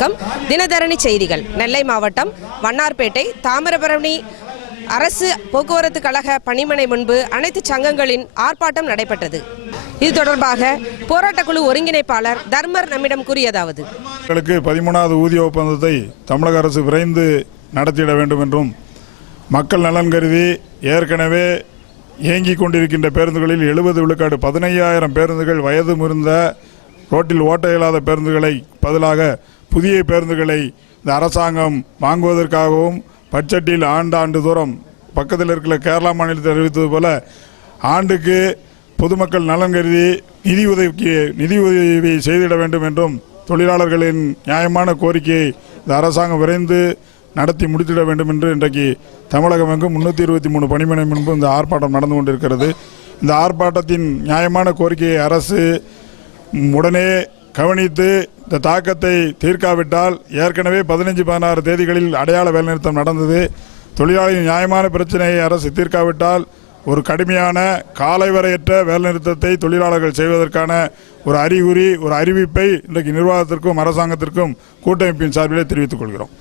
வணக்கம். தினதரணி செய்திகள். நெல்லை மாவட்டம் வண்ணார்பேட்டை தாமிரபரணி அரசு போக்குவரத்து கழக பணிமனை முன்பு அனைத்து சங்கங்களின் ஆர்ப்பாட்டம் நடைபெற்றது. இது தொடர்பாக போராட்டக்குழு ஒருங்கிணைப்பாளர் தர்மர் நம்மிடம் கூறியதாவது: 13வது ஊதிய ஒப்பந்தத்தை தமிழக அரசு விரைந்து நடத்திட வேண்டும் என்றும், மக்கள் நலன் கருதி ஏற்கனவே இயங்கிக் கொண்டிருக்கின்ற பேருந்துகளில் 70 விழுக்காடு 15,000 பேருந்துகள் வயது முதிர்ந்த ரோட்டில் ஓட்ட இயலாத பேருந்துகளை பதிலாக புதிய பேருந்துகளை இந்த அரசாங்கம் வாங்குவதற்காகவும் பட்ஜெட்டில் ஆண்டு தூரம் பக்கத்தில் இருக்கிற கேரளா மாநிலத்தில் அறிவித்தது போல ஆண்டுக்கு பொதுமக்கள் நலன் கருதி நிதி உதவி செய்திட வேண்டும் என்றும், தொழிலாளர்களின் நியாயமான கோரிக்கையை இந்த அரசாங்கம் விரைந்து நடத்தி முடித்திட வேண்டும் என்று இன்றைக்கு தமிழகம் எங்கும் 323 பணிமனை முன்பு இந்த ஆர்ப்பாட்டம் நடந்து கொண்டிருக்கிறது. இந்த ஆர்ப்பாட்டத்தின் நியாயமான கோரிக்கையை அரசு உடனே கவனித்து இந்த தாக்கத்தை தீர்க்காவிட்டால், ஏற்கனவே 15-16 தேதிகளில் அடையாள வேலைநிறுத்தம் நடந்தது. தொழிலாளர்களின் நியாயமான பிரச்சனையை அரசு தீர்க்காவிட்டால் ஒரு கடுமையான காலைவரையற்ற வேலைநிறுத்தத்தை தொழிலாளர்கள் செய்வதற்கான ஒரு அறிகுறி, ஒரு அறிவிப்பை இன்றைக்கு நிர்வாகத்திற்கும் அரசாங்கத்திற்கும் கூட்டமைப்பின் சார்பிலே தெரிவித்துக் கொள்கிறோம்.